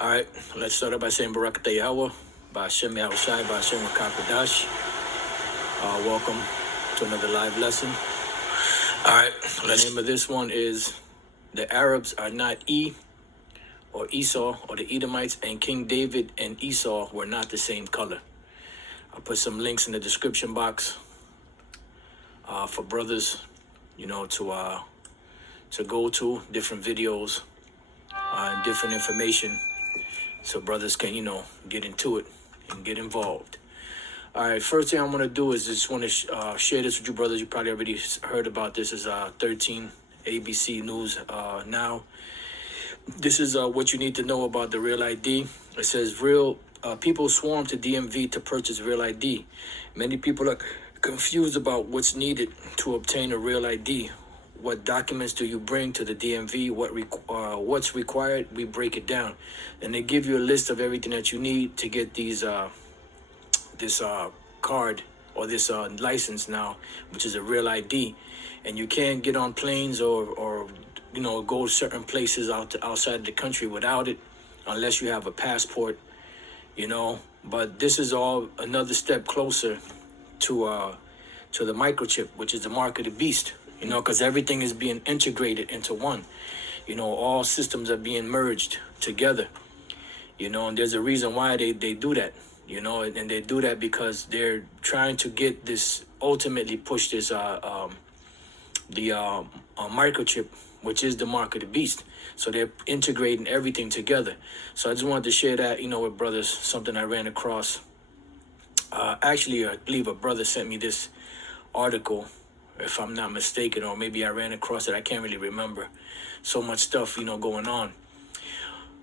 All right, let's start out by saying Barakatah Yahweh, Ba'ashem Yahushai, Ba'ashem Rakakadash. Welcome to another live lesson. All right, the name of this one is The Arabs Are Not or Esau or the Edomites, and King David and Esau were not the same color. I'll put some links in the description box for brothers, to go to different videos and different information, so brothers can, get into it and get involved. All right, first thing I want to do is just want to share this with you brothers. You probably already heard about this. Is 13 ABC News now. This is what you need to know about the Real ID. It says people swarm to DMV to purchase Real ID. Many people are confused about what's needed to obtain a Real ID. What documents do you bring to the DMV? What's required? We break it down, and they give you a list of everything that you need to get this card or this license now, which is a Real ID. And you can't get on planes or go to certain places outside the country without it, unless you have a passport. But this is all another step closer to the microchip, which is the mark of the beast. Because everything is being integrated into one. All systems are being merged together. And there's a reason why they do that. And they do that because they're trying to get this, ultimately push this microchip, which is the mark of the beast. So they're integrating everything together. So I just wanted to share that, with brothers, something I ran across. Actually, I believe a brother sent me this article, if I'm not mistaken, or maybe I ran across it. I can't really remember. So much stuff, going on.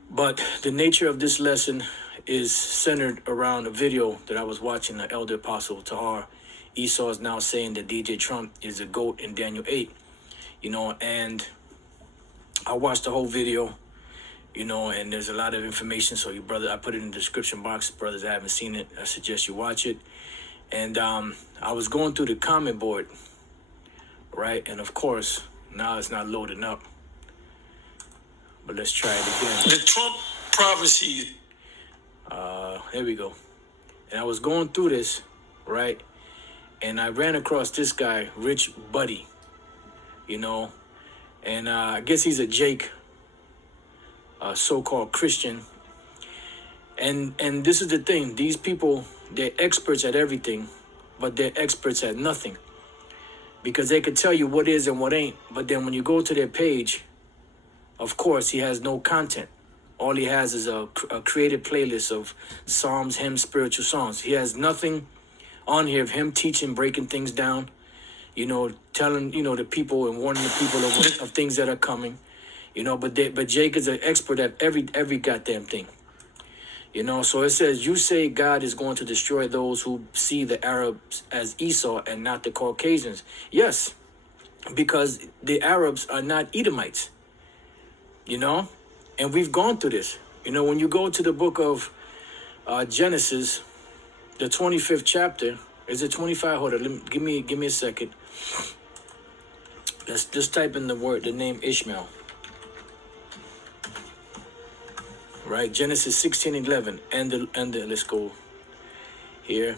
But the nature of this lesson is centered around a video that I was watching, the Elder Apostle Tahar. Esau is now saying that DJ Trump is a GOAT in Daniel 8, and I watched the whole video, and there's a lot of information. So I put it in the description box. Brothers that haven't seen it, I suggest you watch it. And I was going through the comment board, right? And of course, now it's not loading up. But let's try it again. The Trump prophecy. Here we go. And I was going through this, right? And I ran across this guy, Rich Buddy, and I guess he's a Jake, so-called Christian. And this is the thing. These people, they're experts at everything, but they're experts at nothing. Because they could tell you what is and what ain't. But then when you go to their page, of course, he has no content. All he has is a created playlist of psalms, hymns, spiritual songs. He has nothing on here of him teaching, breaking things down, telling, the people and warning the people of things that are coming, but Jake is an expert at every goddamn thing. So it says, you say God is going to destroy those who see the Arabs as Esau and not the Caucasians. Yes, because the Arabs are not Edomites, and we've gone through this. When you go to the book of Genesis, the 25th chapter, is it 25? Hold on, give me a second. Let's just type in the name Ishmael. Right, Genesis 16:11, and let's go here.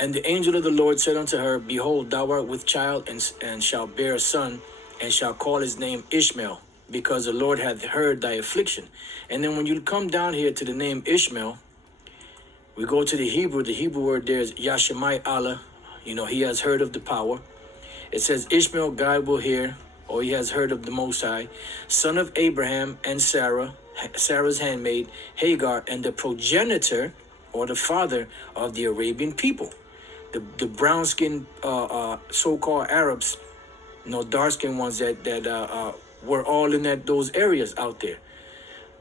And the angel of the Lord said unto her, Behold, thou art with child, and shalt bear a son, and shall call his name Ishmael, because the Lord hath heard thy affliction. And then when you come down here to the name Ishmael, we go to the Hebrew. The Hebrew word there is Yashemai Allah. He has heard of the power. It says Ishmael, God will hear, or he has heard of the Most High, son of Abraham and Sarah, Sarah's handmaid, Hagar, and the progenitor, or the father of the Arabian people. The brown-skinned so-called Arabs, dark-skinned ones that were all in those areas out there.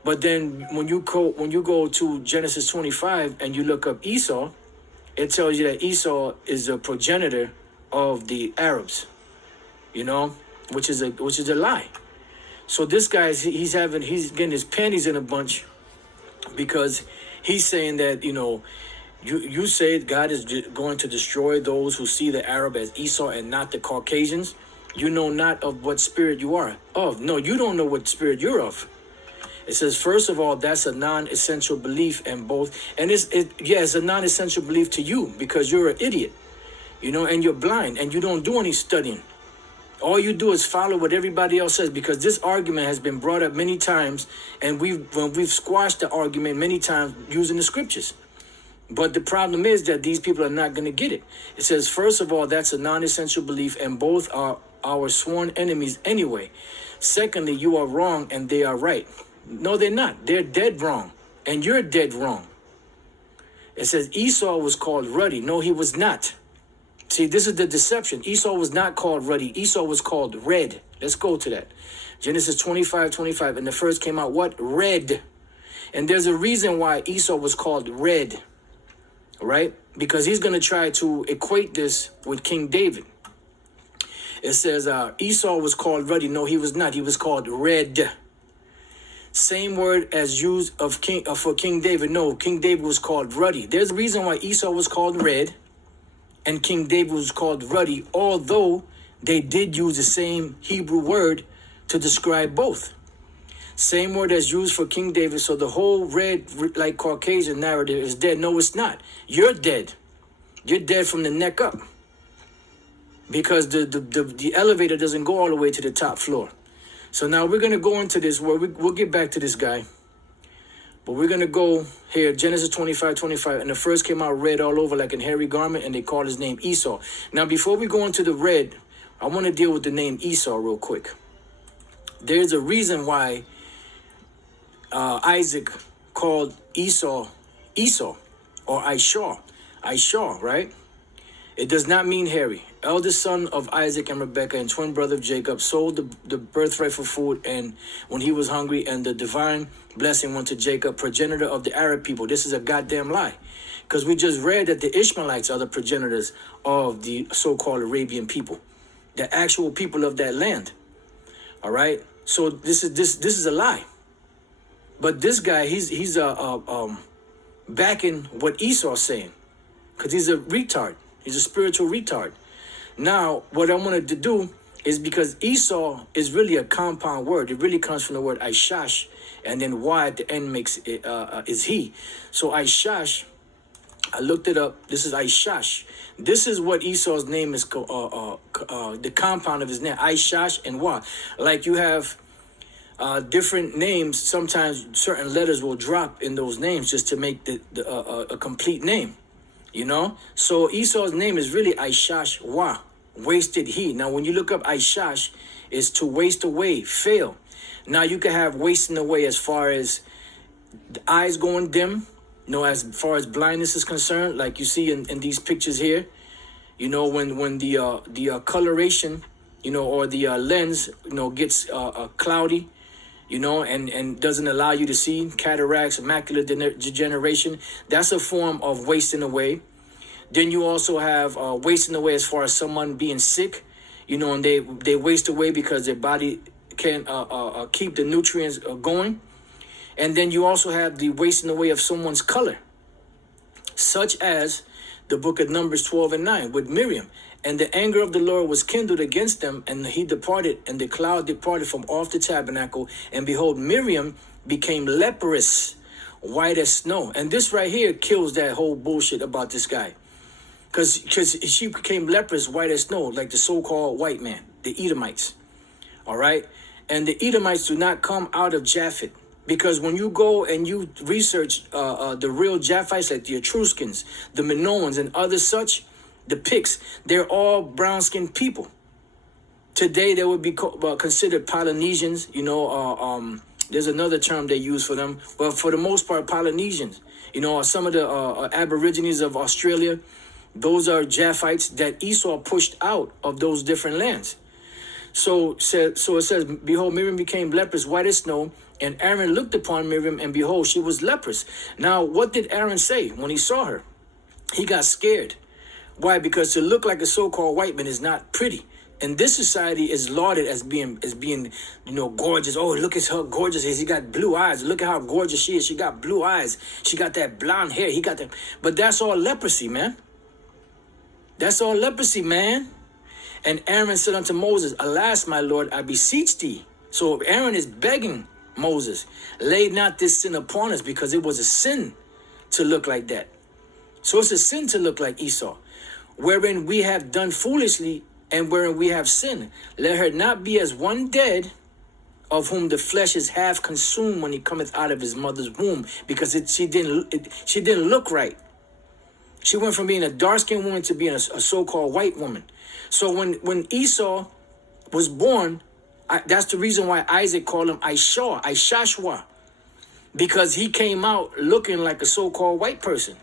But then when you go to Genesis 25 and you look up Esau, it tells you that Esau is a progenitor of the Arabs, which is a lie. So this guy, he's getting his panties in a bunch, because he's saying that, you say God is going to destroy those who see the Arab as Esau and not the Caucasians. You know not of what spirit you are of. No, you don't know what spirit you're of. It says, first of all, that's a non-essential belief in both. And it's a non-essential belief to you because you're an idiot, and you're blind and you don't do any studying. All you do is follow what everybody else says, because this argument has been brought up many times, and we've squashed the argument many times using the scriptures. But the problem is that these people are not going to get it. It says, first of all, that's a non-essential belief, and both are our sworn enemies anyway. Secondly, you are wrong and they are right. No, they're not. They're dead wrong, and you're dead wrong. It says Esau was called ruddy. No, he was not. See, this is the deception. Esau was not called ruddy. Esau was called red. Let's go to that. Genesis 25:25. And the first came out what? Red. And there's a reason why Esau was called red. Right? Because he's going to try to equate this with King David. It says Esau was called ruddy. No, he was not. He was called red. Same word as used for King David. No, King David was called ruddy. There's a reason why Esau was called red and King David was called ruddy, although they did use the same Hebrew word to describe both. Same word as used for King David. So the whole red, like Caucasian narrative is dead. No, it's not. You're dead. You're dead from the neck up, because the elevator doesn't go all the way to the top floor. So now we're going to go into this where we'll get back to this guy. But we're going to go here, Genesis 25:25. And the first came out red all over like a hairy garment, and they called his name Esau. Now, before we go into the red, I want to deal with the name Esau real quick. There's a reason why Isaac called Esau or Aishah, right? It does not mean hairy. Eldest son of Isaac and Rebekah and twin brother of Jacob, sold the birthright for food, and when he was hungry, and the divine blessing went to Jacob, progenitor of the Arab people. This is a goddamn lie, because we just read that the Ishmaelites are the progenitors of the so-called Arabian people, the actual people of that land. All right, so this is a lie. But this guy, he's backing what Esau's saying, because he's a retard. He's a spiritual retard. Now, what I wanted to do is, because Esau is really a compound word. It really comes from the word Aishash, and then Y at the end makes it is he. So Aishash, I looked it up. This is Aishash. This is what Esau's name is, the compound of his name, Aishash and Y. Like you have different names. Sometimes certain letters will drop in those names just to make a complete name. So Esau's name is really Aishash Wa, wasted he. Now, when you look up Aishash, is to waste away, fail. Now, you can have wasting away as far as the eyes going dim, as far as blindness is concerned, like you see in these pictures here. When the coloration, or the lens, gets cloudy, and doesn't allow you to see, cataracts, macular degeneration. That's a form of wasting away. Then you also have wasting away as far as someone being sick, and they waste away because their body can't keep the nutrients going. And then you also have the wasting away of someone's color, such as the book of Numbers 12:9 with Miriam. And the anger of the Lord was kindled against them, and he departed, and the cloud departed from off the tabernacle. And behold, Miriam became leprous, white as snow. And this right here kills that whole bullshit about this guy. Because she became leprous, white as snow, like the so-called white man, the Edomites. All right? And the Edomites do not come out of Japhet. Because when you go and you research the real Japhites, like the Etruscans, the Minoans, and others such, the Picts, they're all brown-skinned people. Today, they would be considered Polynesians. There's another term they use for them. But for the most part, Polynesians. Some of the Aborigines of Australia, those are Japhites that Esau pushed out of those different lands. So it says, behold, Miriam became leprous, white as snow, and Aaron looked upon Miriam, and behold, she was leprous. Now, what did Aaron say when he saw her? He got scared. Why? Because to look like a so-called white man is not pretty. And this society is lauded as being gorgeous. Oh, look at her gorgeous. He got blue eyes. Look at how gorgeous she is. She got blue eyes. She got that blonde hair. He got that. But that's all leprosy, man. That's all leprosy, man. And Aaron said unto Moses, alas, my Lord, I beseech thee. So Aaron is begging Moses, lay not this sin upon us, because it was a sin to look like that. So it's a sin to look like Esau, wherein we have done foolishly and wherein we have sinned. Let her not be as one dead, of whom the flesh is half consumed when he cometh out of his mother's womb, because she didn't look right. She went from being a dark-skinned woman to being a so-called white woman. So when Esau was born, that's the reason why Isaac called him Ishashwa, because he came out looking like a so-called white person.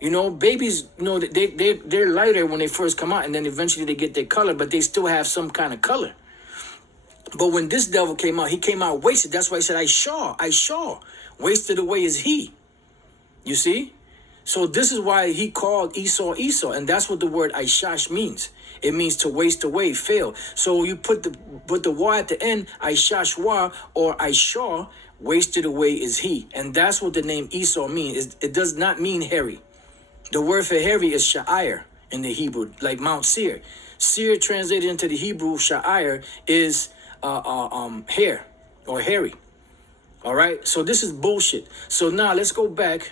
You know, babies, you know, they're lighter when they first come out, and then eventually they get their color, but they still have some kind of color. But when this devil came out, he came out wasted. That's why he said, I saw. Wasted away is he. You see? So this is why he called Esau, and that's what the word Ishash means. It means to waste away, fail. So you put the wa at the end, Ishashwa or Ishaw, wasted away is he. And that's what the name Esau means. It does not mean hairy. The word for hairy is Sha'ir in the Hebrew, like Mount Seir. Seir translated into the Hebrew, Sha'ir, is hair or hairy. All right, so this is bullshit. So now let's go back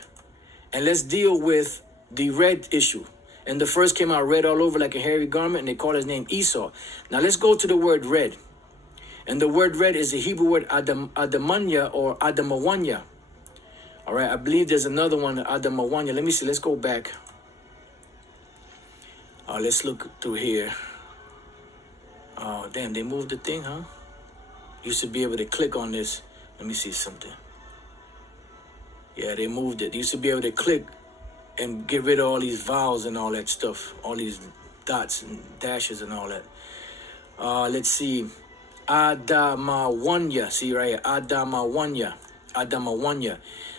and let's deal with the red issue. And the first came out red all over like a hairy garment, and they called his name Esau. Now let's go to the word red. And the word red is the Hebrew word Adamanya or Adamawanya. All right, I believe there's another one, Adamawanya. Let me see, let's go back. Let's look through here. Oh, damn, they moved the thing, huh? Used to be able to click on this. Let me see something. Yeah, they moved it. Used to be able to click and get rid of all these vowels and all that stuff. All these dots and dashes and all that. Let's see. Adamawanya. See right here. Adamawanya.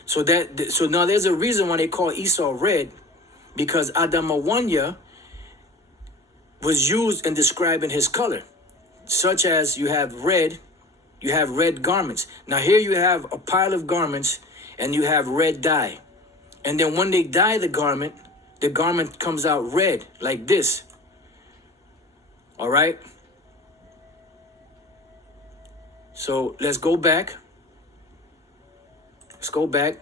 So now there's a reason why they call Esau red, because Adamawanya was used in describing his color, such as you have red garments. Now here you have a pile of garments and you have red dye. And then when they dye the garment comes out red like this. All right. So let's go back.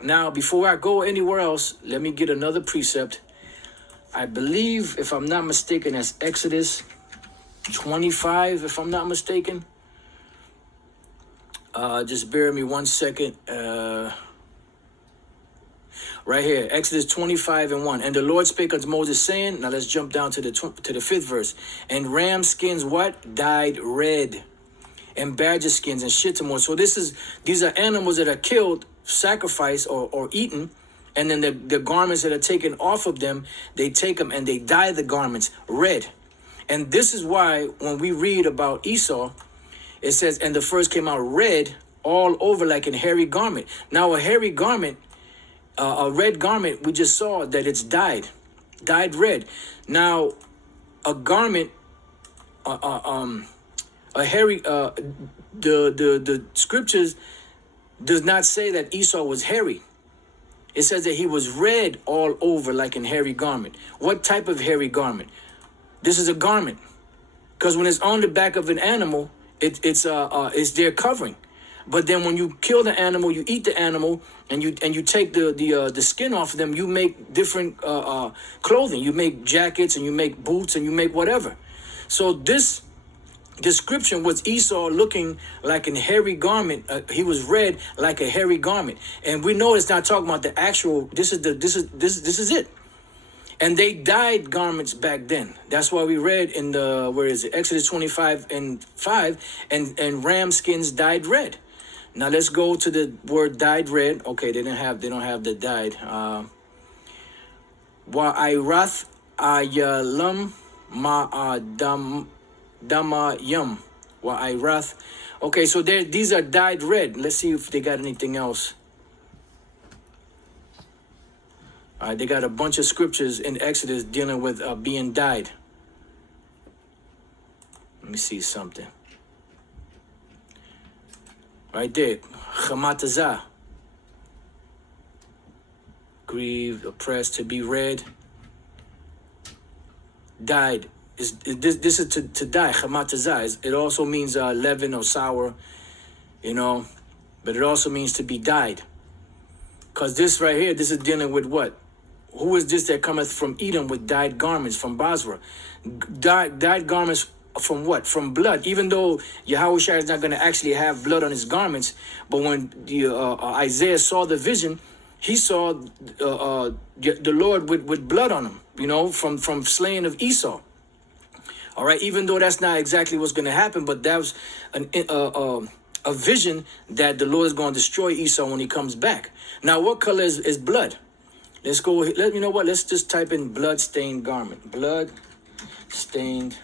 Now, before I go anywhere else, let me get another precept. I believe, if I'm not mistaken, that's Exodus 25, if I'm not mistaken. Just bear with me 1 second. Right here, Exodus 25:1. And the Lord spake unto Moses, saying, now let's jump down to the 5th verse. And ram skins what? Dyed red. And badger skins and shittimore. So these are animals that are killed, sacrificed, or eaten. And then the garments that are taken off of them, they take them and they dye the garments red. And this is why when we read about Esau, it says, and the first came out red all over like a hairy garment. Now a hairy garment, a red garment, we just saw that it's dyed red. Now a garment, a hairy, the scriptures does not say that Esau was hairy. It says that he was red all over like a hairy garment. What type of hairy garment? This is a garment, because when it's on the back of an animal, it's their covering. But then when you kill the animal, you eat the animal, and you take the skin off of them, you make different clothing. You make jackets, and you make boots, and you make whatever. So this description was Esau looking like a hairy garment. He was red like a hairy garment, and we know it's not talking about the actual. This is it. And they dyed garments back then. That's why we read in the Exodus 25:5, and ram skins dyed red. Now let's go to the word dyed red. Okay, they don't have the dyed. Wa'irath ayalam ma'adam damayam wa'irath. Okay, so these are dyed red. Let's see if they got anything else. All right, they got a bunch of scriptures in Exodus dealing with being dyed. Let me see something. Right there, chamatazah. Grieved, oppressed, to be red. Dyed. This is to die, chamatazah. It also means leaven or sour, but it also means to be dyed. Because this right here, this is dealing with what? Who is this that cometh from Edom with dyed garments from Basra? Dyed garments from what? From blood. Even though Yahushua is not going to actually have blood on his garments, but when Isaiah saw the vision, he saw the Lord with blood on him, you know, from slaying of Esau. All right, even though that's not exactly what's going to happen, but that was a vision that the Lord is going to destroy Esau when he comes back. Now, what color is blood? Let's go. You know what? Let's just type in blood-stained garment. Blood-stained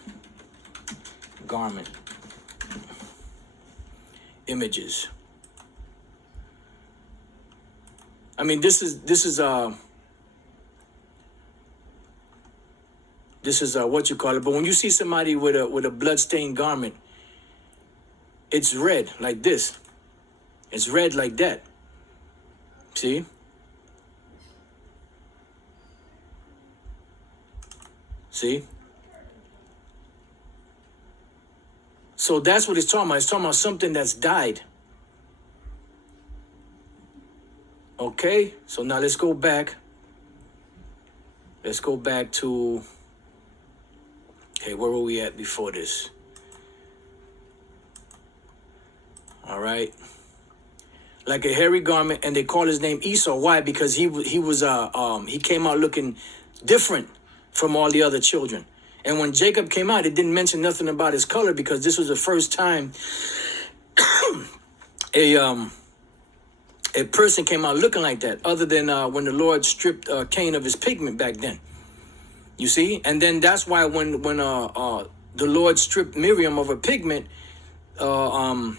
garment. Images. I mean, this is what you call it. But when you see somebody with a blood-stained garment, it's red like this. It's red like that. See? See? So that's what it's talking about. It's talking about something that's dyed. Okay, so now let's go back. Let's go back to, okay, where were we at before this? All right. Like a hairy garment, and they call his name Esau. Why? Because he came out looking different from all the other children. And when Jacob came out, it didn't mention nothing about his color, because this was the first time a person came out looking like that, other than when the Lord stripped Cain of his pigment back then. You see? And then that's why when the Lord stripped Miriam of her pigment, Aaron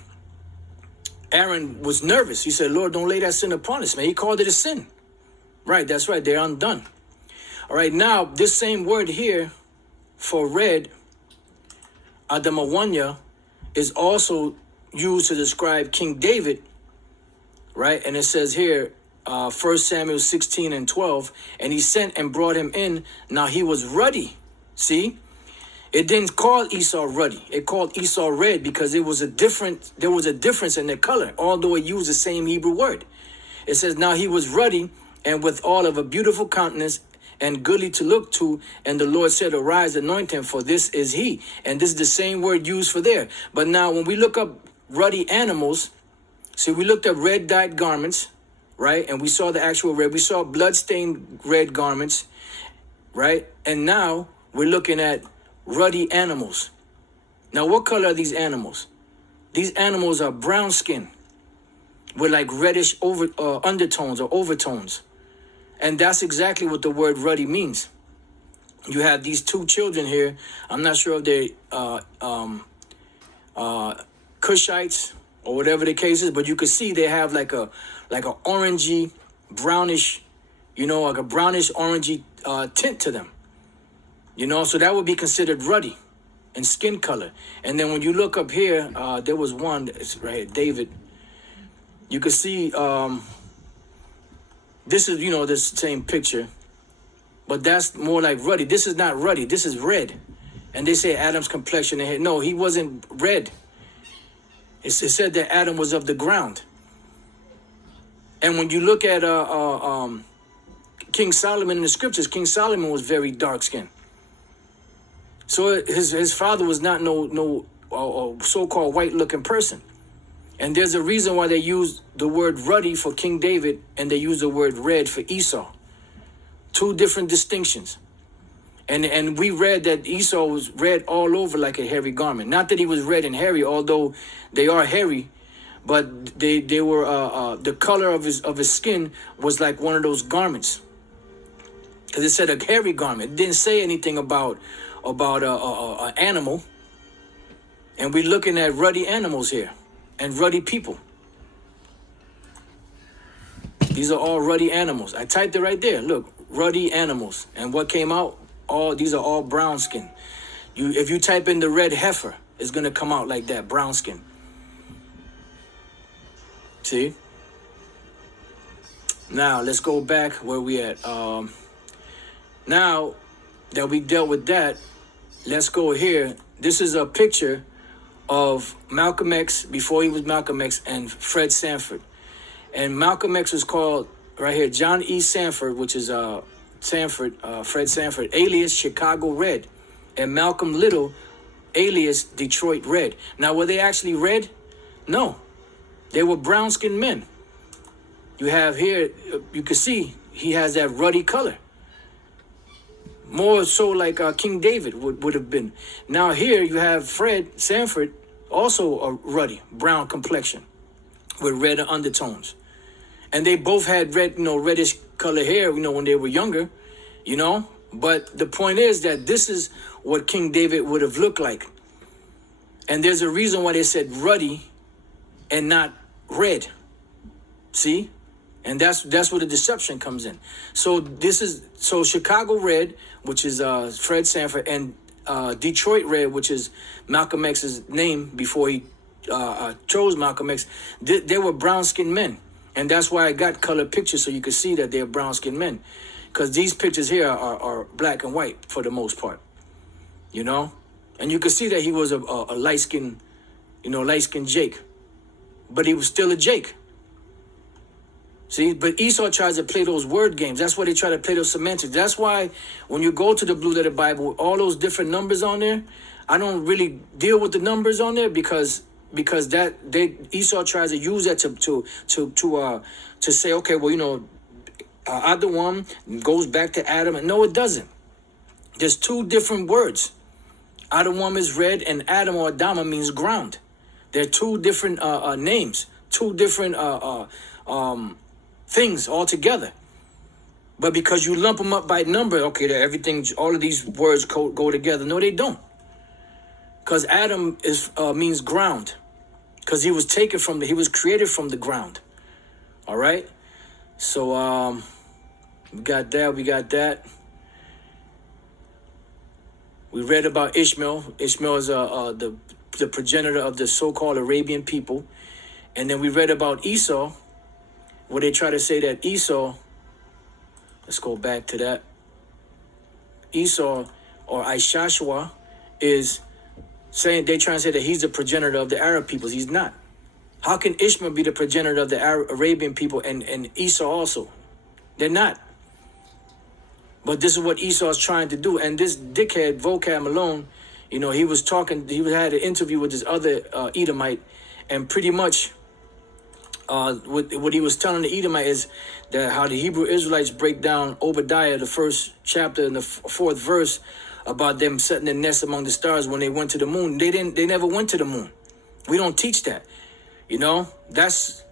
was nervous. He said, Lord, don't lay that sin upon us, man. He called it a sin. Right, that's right. They're undone. All right, now, this same word here for red, Adamawanya, is also used to describe King David, right? And it says here, 1 Samuel 16 and 12, and he sent and brought him in. Now he was ruddy. See? It didn't call Esau ruddy. It called Esau red because there was a difference in their color, although it used the same Hebrew word. It says, now he was ruddy and with all of a beautiful countenance and goodly to look to. And the Lord said, arise, anoint him, for this is he. And this is the same word used for there. But now when we look up ruddy animals, see, we looked up red dyed garments, right? And we saw the actual red. We saw blood-stained red garments, right? And now we're looking at ruddy animals. Now, what color are these animals? These animals are brown skin with like reddish undertones or overtones. And that's exactly what the word ruddy means. You have these two children here. I'm not sure if they're Cushites or whatever the case is, but you can see they have like a orangey, brownish, you know, like a brownish orangey tint to them. You know, so that would be considered ruddy in skin color. And then when you look up here, there was one, it's right here, David. You can see, this is, you know, this same picture, but that's more like ruddy. This is not ruddy, this is red. And they say Adam's complexion, no, he wasn't red. It said that Adam was of the ground. And when you look at King Solomon in the scriptures, King Solomon was very dark skinned. So his father was not no so-called white-looking person. And there's a reason why they use the word ruddy for King David and they use the word red for Esau. Two different distinctions. And we read that Esau was red all over like a hairy garment. Not that he was red and hairy, although they are hairy, but they were the color of his skin was like one of those garments. Because it said a hairy garment. It didn't say anything about an animal. And we're looking at ruddy animals here and ruddy people. These are all ruddy animals. I typed it right there. Look, ruddy animals. And what came out? These are all brown skin. If you type in the red heifer, it's going to come out like that, brown skin. See? Now, let's go back where we at. Now that we dealt with that, let's go here. This is a picture of Malcolm X before he was Malcolm X and Fred Sanford. And Malcolm X was called right here John E. Sanford, which is Fred Sanford, alias Chicago Red, and Malcolm Little, alias Detroit Red. Now, were they actually red? No, they were brown-skinned men. You have here, you can see he has that ruddy color. More so like King David would have been. Now here you have Fred Sanford, also a ruddy, brown complexion with red undertones. And they both had red, reddish color hair, when they were younger, But the point is that this is what King David would have looked like. And there's a reason why they said ruddy and not red. See? And that's where the deception comes in. So Chicago Red, which is Fred Sanford, and Detroit Red, which is Malcolm X's name before he chose Malcolm X, they were brown-skinned men. And that's why I got color pictures so you could see that they're brown-skinned men. Because these pictures here are black and white for the most part, And you could see that he was a light-skinned, light-skinned Jake. But he was still a Jake. See, but Esau tries to play those word games. That's why they try to play those semantics. That's why when you go to the Blue Letter Bible, all those different numbers on there, I don't really deal with the numbers on there because Esau tries to use that to say, okay, well, Adam goes back to Adam, and no, it doesn't. There's two different words. Adam is red, and Adam or Adama means ground. They're two different names, two different things altogether. But because you lump them up by number, okay, everything, all of these words go together. No, they don't. Because Adam means ground. Because he was created from the ground. All right. So we got that. We read about Ishmael. Ishmael is the progenitor of the so-called Arabian people. And then we read about Esau, where they try to say that Esau, let's go back to that. Esau or Ishashua is saying, they trying to say that he's the progenitor of the Arab peoples. He's not. How can Ishmael be the progenitor of the Arabian people and Esau also? They're not. But this is what Esau's trying to do. And this dickhead, Vocab Malone, he was talking, he had an interview with this other Edomite, and pretty much what he was telling the Edomite is that how the Hebrew Israelites break down Obadiah, the first chapter and the fourth verse, about them setting their nest among the stars when they went to the moon. They never went to the moon. We don't teach that. That's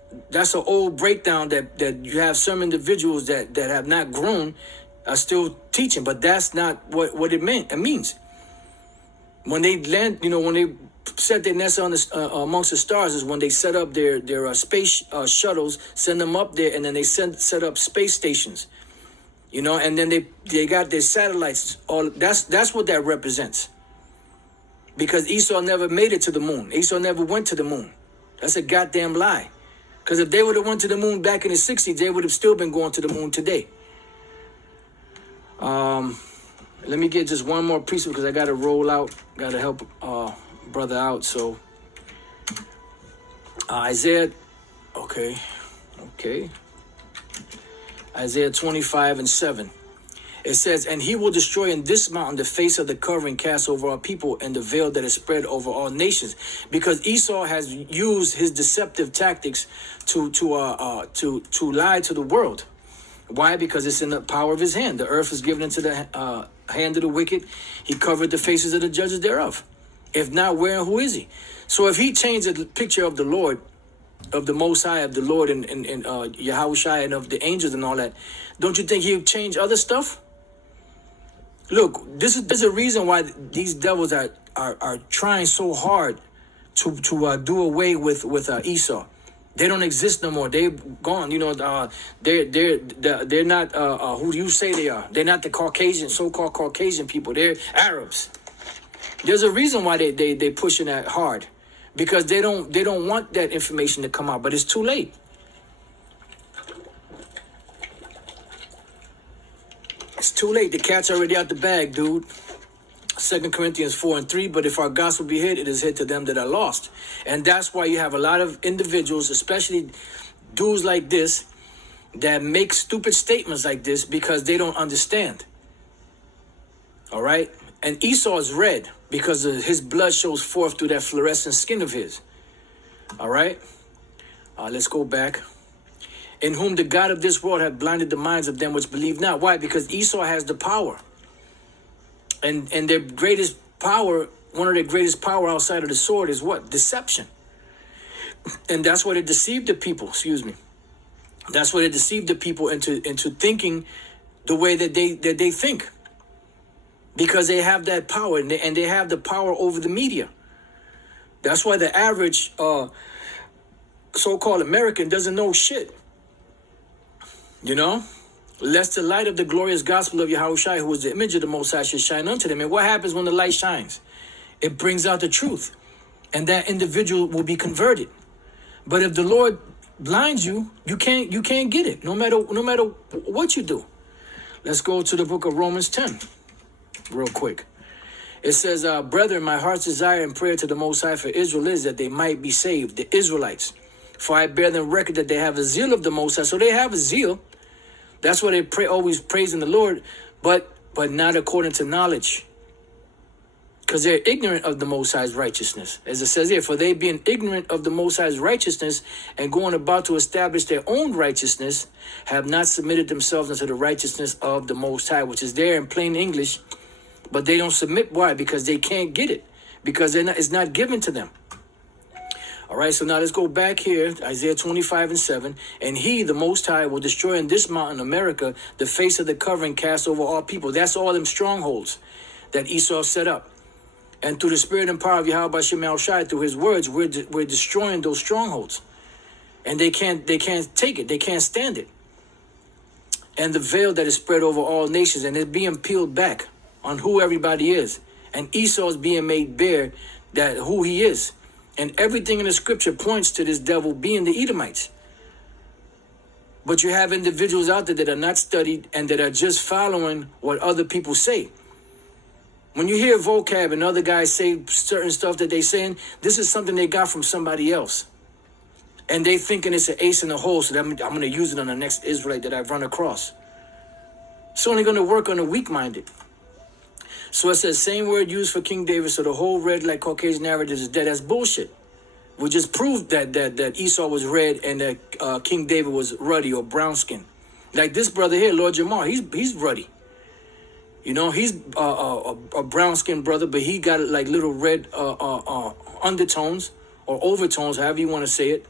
an old breakdown that you have some individuals that have not grown are still teaching, but that's not what it meant. It means when they land, when they set their nest on amongst the stars is when they set up their space shuttles, send them up there, and then they set up space stations, and then they got their satellites. All that's what that represents. Because Esau never made it to the moon. Esau never went to the moon. That's a goddamn lie. Because if they would have went to the moon back in the 60s, they would have still been going to the moon today. Let me get just one more piece because I got to roll out. Got to help brother out. So Isaiah, okay. Isaiah 25:7. It says, and he will destroy in this mountain the face of the covering cast over our people and the veil that is spread over all nations. Because Esau has used his deceptive tactics to lie to the world. Why? Because it's in the power of his hand. The earth is given into the hand of the wicked. He covered the faces of the judges thereof. If not, where and who is he? So if he changed the picture of the Lord, of the Most High, of the Lord and Yahushua and of the angels and all that, don't you think he would change other stuff? Look, there's a reason why these devils are trying so hard to do away with Esau. They don't exist no more. They've gone. They're not who do you say they are? They're not the Caucasian, so-called Caucasian people. They're Arabs. There's a reason why they pushing that hard, because they don't want that information to come out. But it's too late. It's too late. The cat's already out the bag, dude. 2 Corinthians 4:3, but if our gospel be hid, it is hid to them that are lost. And that's why you have a lot of individuals, especially dudes like this, that make stupid statements like this because they don't understand. All right? And Esau is red because his blood shows forth through that fluorescent skin of his. All right? Let's go back. In whom the God of this world hath blinded the minds of them which believe not. Why? Because Esau has the power. And their greatest power, one of their greatest power outside of the sword is what? Deception. And that's why they deceived the people, excuse me. That's why they deceived the people into thinking the way that they think. Because they have that power, and they have the power over the media. That's why the average so-called American doesn't know shit. You know? Lest the light of the glorious gospel of Yahushua, who is the image of the Most High, should shine unto them. And what happens when the light shines? It brings out the truth. And that individual will be converted. But if the Lord blinds you, you can't get it, no matter what you do. Let's go to the book of Romans 10, real quick. It says, brethren, my heart's desire and prayer to the Most High for Israel is that they might be saved, the Israelites. For I bear them record that they have a zeal of the Most High. So they have a zeal. That's why they pray, always praising the Lord, but not according to knowledge. Because they're ignorant of the Most High's righteousness. As it says here, for they being ignorant of the Most High's righteousness and going about to establish their own righteousness, have not submitted themselves unto the righteousness of the Most High, which is there in plain English, but they don't submit. Why? Because they can't get it. Because it's not given to them. All right, so now let's go back here, Isaiah 25:7. And he, the Most High, will destroy in this mountain, America, the face of the covering cast over all people. That's all them strongholds that Esau set up. And through the spirit and power of Yahweh Bashem Yahushua, through his words, we're destroying those strongholds. And they can't take it. They can't stand it. And the veil that is spread over all nations, and it's being peeled back on who everybody is. And Esau is being made bare that who he is. And everything in the scripture points to this devil being the Edomites. But you have individuals out there that are not studied and that are just following what other people say. When you hear vocab and other guys say certain stuff that they saying, this is something they got from somebody else. And they thinking it's an ace in the hole, so that I'm going to use it on the next Israelite that I've run across. It's only going to work on the weak-minded. So it says, same word used for King David, so the whole red like Caucasian narrative is dead. That's bullshit. We just proved that Esau was red and that King David was ruddy or brown skin. Like this brother here, Lord Jamar, he's ruddy. You know, he's a brown skinned brother, but he got like little red undertones or overtones, however you want to say it.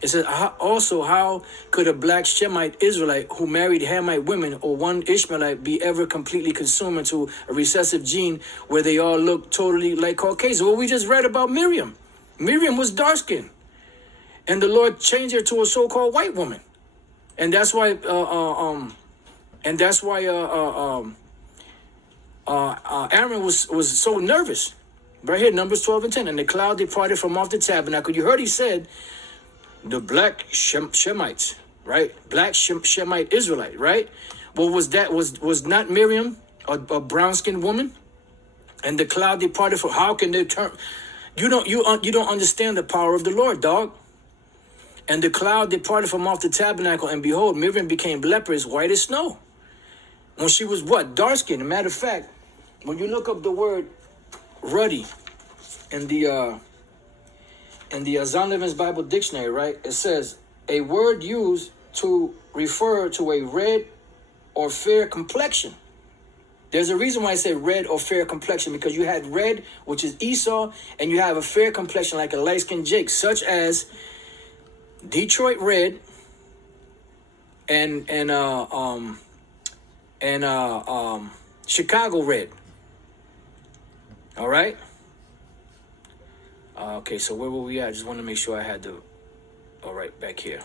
It says, also, how could a black Shemite Israelite who married Hamite women or one Ishmaelite be ever completely consumed into a recessive gene where they all look totally like Caucasian? Well, we just read about Miriam. Miriam was dark-skinned, and the Lord changed her to a so-called white woman. And that's why, Aaron was so nervous. Right here, Numbers 12:10. And the cloud departed from off the tabernacle. You heard he said, the black Shemites, right? Black Shemite Israelite, right? Well, was not Miriam a brown-skinned woman? And the cloud departed from, how can they turn? You don't understand the power of the Lord, dog. And the cloud departed from off the tabernacle, and behold, Miriam became leprous, white as snow. When she was what? Dark-skinned. As a matter of fact, when you look up the word ruddy in the Zon Living's Bible Dictionary, right? It says, a word used to refer to a red or fair complexion. There's a reason why I say red or fair complexion, because you had red, which is Esau, and you have a fair complexion like a light-skinned Jake, such as Detroit red and Chicago red. All right. Okay, so where were we at? I just want to make sure I had the... All right, back here.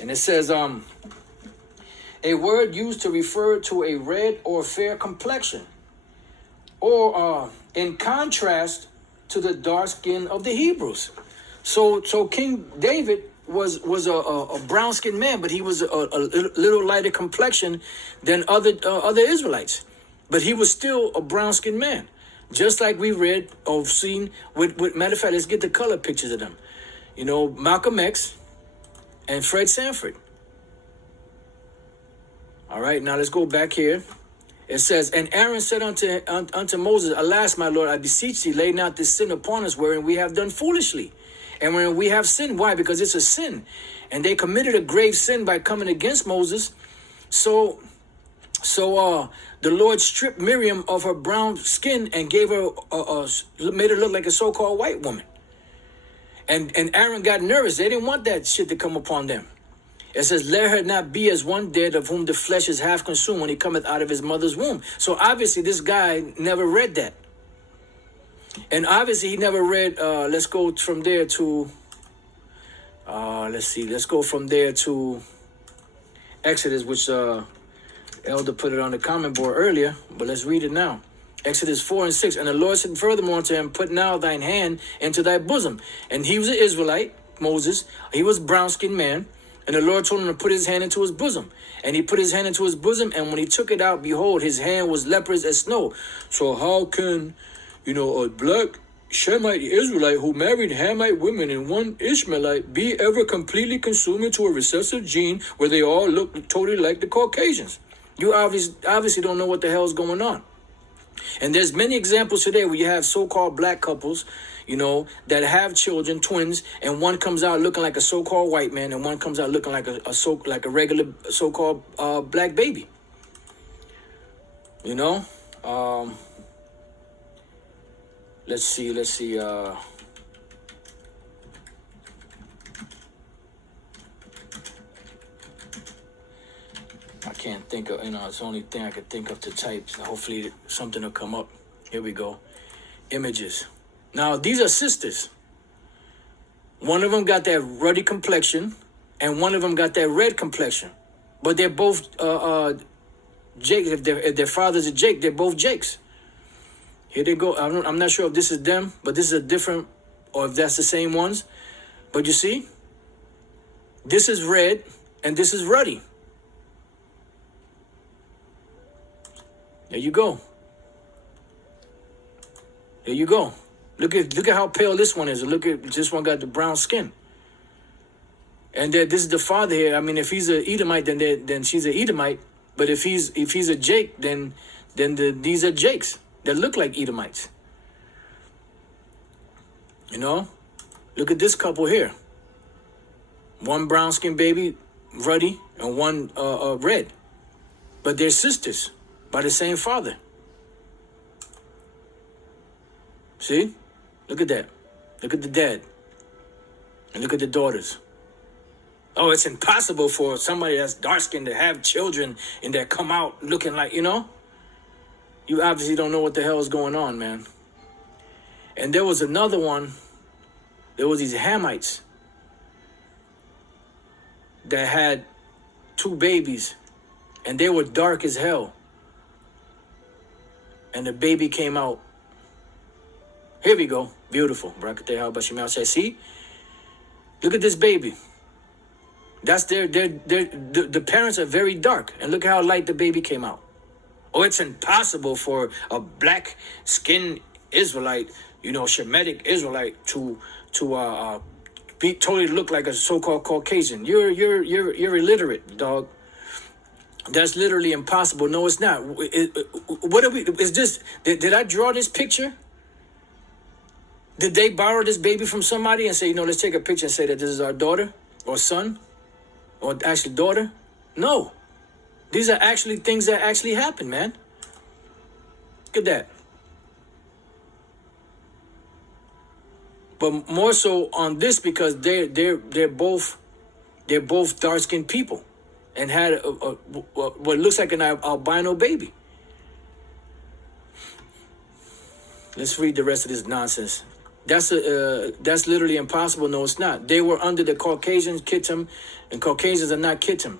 And it says, a word used to refer to a red or fair complexion, or in contrast to the dark skin of the Hebrews. So King David was a brown-skinned man, but he was a little lighter complexion than other Israelites. But he was still a brown-skinned man. Just like we read or seen with matter of fact, let's get the color pictures of them. You know, Malcolm X and Fred Sanford. All right, now let's go back here. It says, and Aaron said unto Moses, alas, my Lord, I beseech thee, lay not this sin upon us, wherein we have done foolishly. And when we have sinned, why? Because it's a sin. And they committed a grave sin by coming against Moses. So the Lord stripped Miriam of her brown skin and gave her, made her look like a so-called white woman. And Aaron got nervous. They didn't want that shit to come upon them. It says, let her not be as one dead of whom the flesh is half consumed when he cometh out of his mother's womb. So obviously this guy never read that. And obviously he never read, let's go from there to, let's go from there to Exodus, which Elder put it on the comment board earlier, but let's read it now. Exodus 4 and 6. And the Lord said furthermore unto him, put now thine hand into thy bosom. And he was an Israelite, Moses. He was a brown-skinned man. And the Lord told him to put his hand into his bosom. And he put his hand into his bosom, and when he took it out, behold, his hand was leprous as snow. So how can, a black Shemite Israelite who married Hamite women and one Ishmaelite be ever completely consumed into a recessive gene where they all look totally like the Caucasians? You obviously don't know what the hell is going on. And there's many examples today where you have so-called black couples, that have children, twins, and one comes out looking like a so-called white man, and one comes out looking like a regular so-called black baby. Let's see. I can't think of, it's the only thing I could think of to type. Hopefully something will come up. Here we go. Images. Now, these are sisters. One of them got that ruddy complexion, and one of them got that red complexion. But they're both Jake. If their father's a Jake, they're both Jakes. Here they go. I'm not sure if this is them, but this is a different, or if that's the same ones. But you see, this is red, and this is ruddy. There you go. There you go. Look at how pale this one is. Look at this one got the brown skin. And this is the father here. I mean, if he's a Edomite, then she's a Edomite. But if he's a Jake, then these are Jakes that look like Edomites. Look at this couple here. One brown skin baby, ruddy, and one red. But they're sisters by the same father. See? Look at that. Look at the dad. And look at the daughters. Oh, it's impossible for somebody that's dark-skinned to have children and that come out looking like, You obviously don't know what the hell is going on, man. And there was another one. There was these Hamites that had 2 babies. And they were dark as hell. And the baby came out. Here we go. Beautiful. How about you, see? Look at this baby. That's the parents are very dark. And look how light the baby came out. Oh, it's impossible for a black skinned Israelite, Shemitic Israelite to be totally look like a so-called Caucasian. You're illiterate, dog. That's literally impossible. No, it's not. What are we? Is this? Did I draw this picture? Did they borrow this baby from somebody and say, let's take a picture and say that this is our daughter or son or actually daughter? No. These are actually things that actually happen, man. Look at that. But more so on this because they're both dark-skinned people and had what looks like an albino baby. Let's read the rest of this nonsense. That's literally impossible. No, it's not. They were under the Caucasian Kittim, and Caucasians are not Kittim.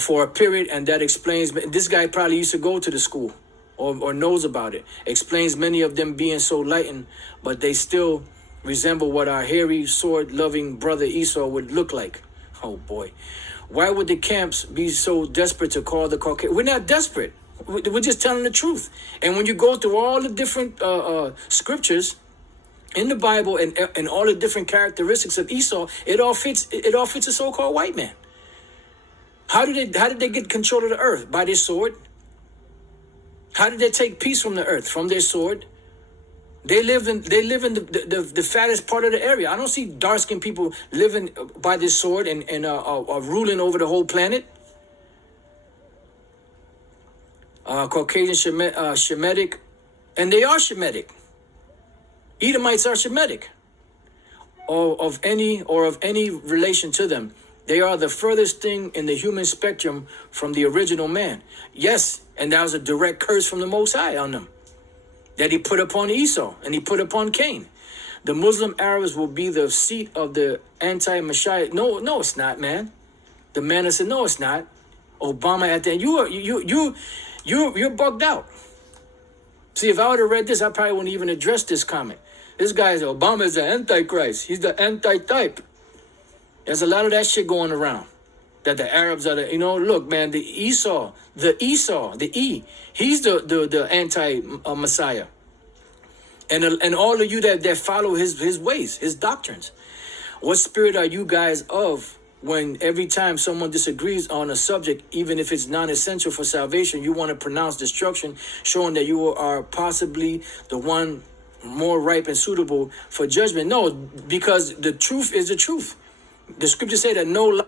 For a period, and that explains. This guy probably used to go to the school, or knows about it. Explains many of them being so lightened, but they still resemble what our hairy, sword-loving brother Esau would look like. Oh boy, why would the camps be so desperate to call the Caucasian? We're not desperate. We're just telling the truth. And when you go through all the different scriptures in the Bible and all the different characteristics of Esau, it all fits a so-called white man. How did they get control of the earth? By their sword. How did they take peace from the earth? From their sword. They live in the fattest part of the area. I don't see dark-skinned people living by this sword and ruling over the whole planet. Caucasian, Shemitic, and they are Shemitic. Edomites are Shemitic, or of any relation to them. They are the furthest thing in the human spectrum from the original man. Yes, and that was a direct curse from the Most High on them that he put upon Esau and he put upon Cain. The Muslim Arabs will be the seat of the anti-Messiah. No, it's not, man. The man said, no, it's not. Obama at the end. You're bugged out. See, if I would have read this, I probably wouldn't even address this comment. This guy is Obama is the Antichrist. He's the anti-type. There's a lot of that shit going around. That the Arabs are look, man, the E, he's the anti-Messiah. And all of you that follow his ways, his doctrines. What spirit are you guys of when every time someone disagrees on a subject, even if it's non-essential for salvation, you want to pronounce destruction, showing that you are possibly the one more ripe and suitable for judgment? No, because the truth is the truth. The scriptures say that no lie